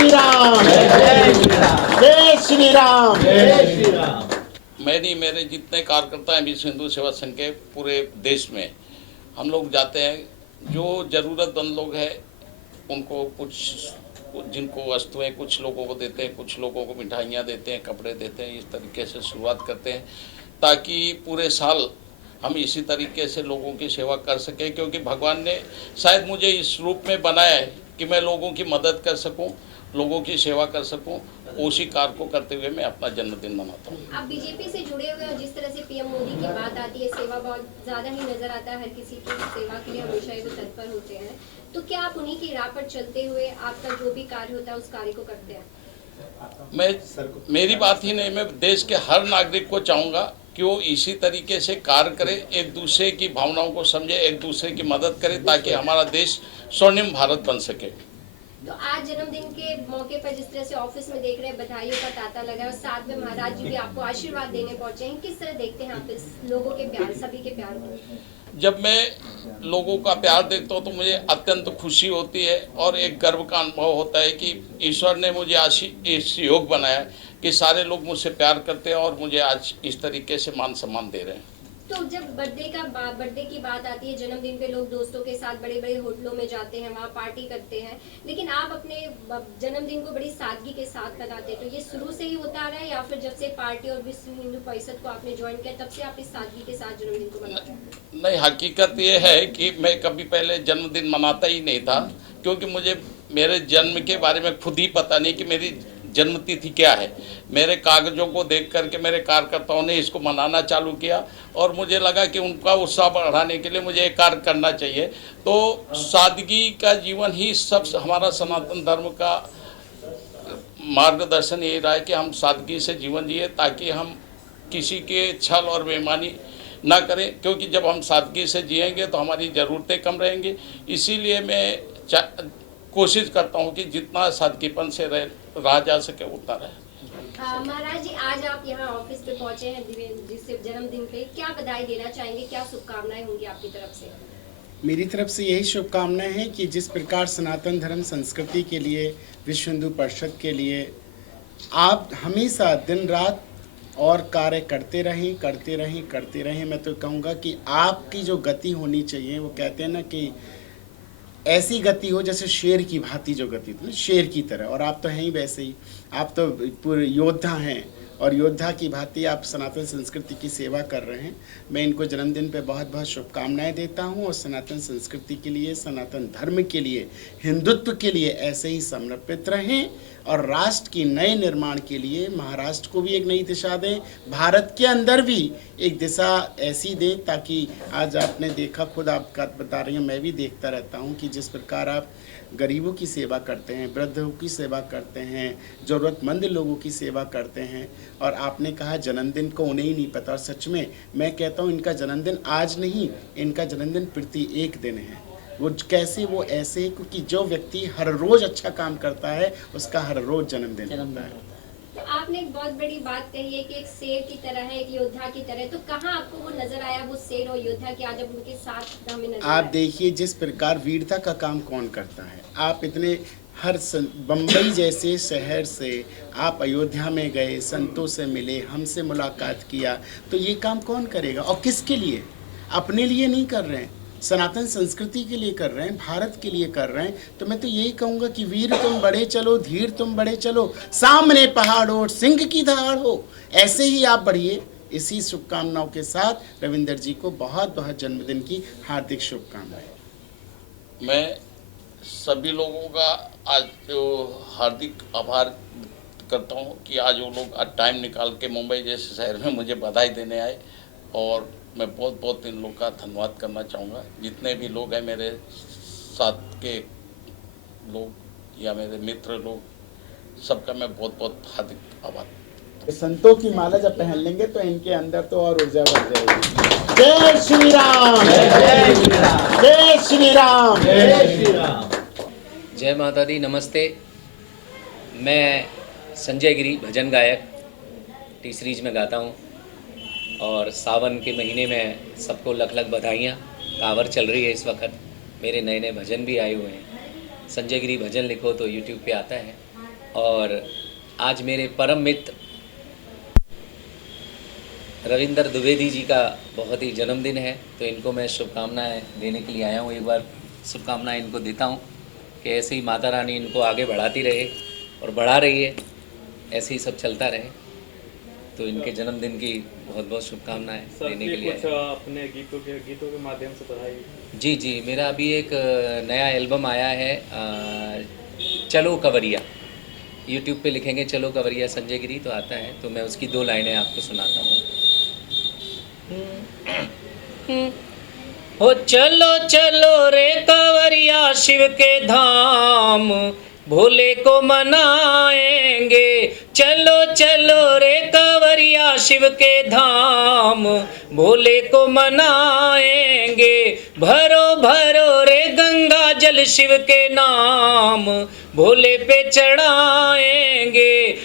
श्री राम, जय श्री राम, जय श्री राम, जय श्री राम। मैं नहीं, मेरे जितने कार्यकर्ता हैं विश्व हिंदू सेवा संघ के पूरे देश में, हम लोग जाते हैं। जो ज़रूरतमंद लोग हैं उनको कुछ, जिनको वस्तुएं कुछ लोगों को देते हैं, कुछ लोगों को मिठाइयाँ देते हैं, कपड़े देते हैं। इस तरीके से शुरुआत करते हैं ताकि पूरे साल हम इसी तरीके से लोगों की सेवा कर सकें, क्योंकि भगवान ने शायद मुझे इस रूप में बनाया है कि मैं लोगों की मदद कर सकूं, लोगों की सेवा कर सकूं। उसी कार्य को करते हुए मैं अपना जन्मदिन मनाता हूं। आप बीजेपी से जुड़े हुए हो, जिस तरह से पीएम मोदी की बात आती है, सेवा बहुत ज़्यादा ही नजर आता है, हर किसी की सेवा के लिए हमेशा ही वो तत्पर होते हैं, तो क्या आप उन्हीं की राह पर चलते हुए आपका जो भी कार्य होता है उस कार्य को करते हैं? मेरी बात ही नहीं, मैं देश के हर नागरिक को चाहूँगा कि वो इसी तरीके से कार्य करे, एक दूसरे की भावनाओं को समझे, एक दूसरे की मदद करे, ताकि हमारा देश स्वर्णिम भारत बन सके। तो आज जन्मदिन के मौके पर जिस तरह से ऑफिस में देख रहे हैं बधाइयों का तांता लगा है और साथ में महाराज जी भी आपको आशीर्वाद देने पहुंचे हैं, किस तरह देखते हैं आप इस लोगों के प्यार, सभी के प्यार को? जब मैं लोगों का प्यार देखता हूँ तो मुझे अत्यंत खुशी होती है और एक गर्व का अनुभव होता है कि ईश्वर ने मुझे इस योग बनाया कि सारे लोग मुझसे प्यार करते हैं और मुझे आज इस तरीके से मान सम्मान दे रहे हैं। तो जब बर्थडे की बात आती है, जन्मदिन पे लोग दोस्तों के साथ बड़े बड़े होटलों में जाते हैं, वहाँ पार्टी करते हैं, लेकिन आप अपने जन्मदिन को बड़ी सादगी के साथ मनाते हैं। तो ये शुरू से ही होता आ रहा है या फिर जब से पार्टी और विश्व हिंदू परिषद को आपने ज्वाइन किया तब से आप इस सादगी के साथ जन्मदिन को मनाते हैं? नहीं, हकीकत ये है कि मैं कभी पहले जन्मदिन मनाता ही नहीं था, क्योंकि मुझे मेरे जन्म के बारे में खुद ही पता नहीं कि मेरी जन्मतिथि क्या है। मेरे कागज़ों को देख करके मेरे कार्यकर्ताओं ने इसको मनाना चालू किया और मुझे लगा कि उनका उत्साह बढ़ाने के लिए मुझे एक कार्य करना चाहिए। तो सादगी का जीवन ही सब हमारा सनातन धर्म का मार्गदर्शन यही रहा है कि हम सादगी से जीवन जिए, ताकि हम किसी के छल और बेईमानी ना करें, क्योंकि जब हम सादगी से जिएंगे तो हमारी ज़रूरतें कम रहेंगी। इसीलिए मैं कोशिश करता हूँ कि जितना सादगीपन से रहा जा सके उतना रहे। महाराज जी, आज आप यहाँ ऑफिस पे पहुँचे हैं जिससे जन्मदिन पे, क्या बधाई देना चाहेंगे, क्या शुभकामनाएं होंगी आपकी तरफ से? मेरी तरफ से यही शुभकामनाएं हैं कि जिस प्रकार सनातन धर्म संस्कृति के लिए, विश्व हिंदू परिषद के लिए आप हमेशा दिन रात और कार्य करते रहें। मैं तो कहूँगा कि आपकी जो गति होनी चाहिए, वो कहते हैं ना कि ऐसी गति हो जैसे शेर की भांति जो गति थी, शेर की तरह। और आप तो हैं ही वैसे ही, आप तो पूरे योद्धा हैं और योद्धा की भांति आप सनातन संस्कृति की सेवा कर रहे हैं। मैं इनको जन्मदिन पे बहुत बहुत शुभकामनाएं देता हूं और सनातन संस्कृति के लिए, सनातन धर्म के लिए, हिंदुत्व के लिए ऐसे ही समर्पित रहें और राष्ट्र की नए निर्माण के लिए महाराष्ट्र को भी एक नई दिशा दें, भारत के अंदर भी एक दिशा ऐसी दें ताकि आज आपने देखा, खुद आप बता रही हैं, मैं भी देखता रहता हूं कि जिस प्रकार आप गरीबों की सेवा करते हैं, वृद्धों की सेवा करते हैं, ज़रूरतमंद लोगों की सेवा करते हैं। और आपने कहा जन्मदिन को उन्हें ही नहीं पता, और सच में मैं कहता हूँ इनका जन्मदिन आज नहीं, इनका जन्मदिन प्रति एक दिन है। वो कैसे, वो ऐसे, क्योंकि जो व्यक्ति हर रोज़ अच्छा काम करता है उसका हर रोज़ जन्मदिन होता है। तो आपने एक बहुत बड़ी बात कही है कि एक शेर की तरह है, एक योद्धा की तरह, तो कहाँ आपको वो नजर आया, वो शेर और योद्धा की आज उनके साथ हमें नजर आप देखिए जिस प्रकार वीरता का काम कौन करता है। आप इतने बम्बई जैसे शहर से आप अयोध्या में गए, संतों से मिले, हमसे मुलाकात किया, तो ये काम कौन करेगा? और किसके लिए? अपने लिए नहीं कर रहे हैं, सनातन संस्कृति के लिए कर रहे हैं, भारत के लिए कर रहे हैं। तो मैं तो यही कहूँगा कि वीर तुम बढ़े चलो, धीर तुम बढ़े चलो, सामने पहाड़ हो, सिंह की दहाड़ हो, ऐसे ही आप बढ़िए। इसी शुभकामनाओं के साथ रविंदर जी को बहुत बहुत जन्मदिन की हार्दिक शुभकामनाएं। मैं सभी लोगों का आज जो हार्दिक आभार करता हूँ कि आज वो लोग आज टाइम निकाल के मुंबई जैसे शहर में मुझे बधाई देने आए, और मैं बहुत बहुत इन लोग का धन्यवाद करना चाहूँगा। जितने भी लोग हैं मेरे साथ के लोग या मेरे मित्र लोग, सबका मैं बहुत बहुत हार्दिक आभार। संतों की माला जब पहन लेंगे तो इनके अंदर तो और ऊर्जा बढ़ जाएगी। जय श्री राम, जय श्री राम, जय श्री राम, जय श्री राम। जय माता दी, नमस्ते। मैं संजय गिरी, भजन गायक, टी सीरीज में गाता हूँ और सावन के महीने में सबको लख लख बधाइयाँ। कांवर चल रही है इस वक्त, मेरे नए नए भजन भी आए हुए हैं। संजय गिरी भजन लिखो तो यूट्यूब पे आता है और आज मेरे परम मित्र रविंदर द्विवेदी जी का बहुत ही जन्मदिन है, तो इनको मैं शुभकामनाएं देने के लिए आया हूँ। एक बार शुभकामनाएं इनको देता हूँ कि ऐसे ही माता रानी इनको आगे बढ़ाती रहे और बढ़ा रही है, ऐसे ही सब चलता रहे। तो इनके जन्मदिन की बहुत बहुत शुभकामनाएं देने के लिए कुछ अपने गीतों के माध्यम से बधाई। जी जी, मेरा अभी एक नया एल्बम आया है, चलो कवरिया। यूट्यूब पे लिखेंगे चलो कवरिया संजय गिरी तो आता है, तो मैं उसकी 2 लाइनें आपको सुनाता हूँ। हो चलो चलो रे कवरिया शिव के धाम, भोले को मनाएंगे। चलो चलो रे कवरिया शिव के धाम, भोले को मनाएंगे। भरो भरो रे गंगा जल शिव के नाम, भोले पे चढ़ाएंगे।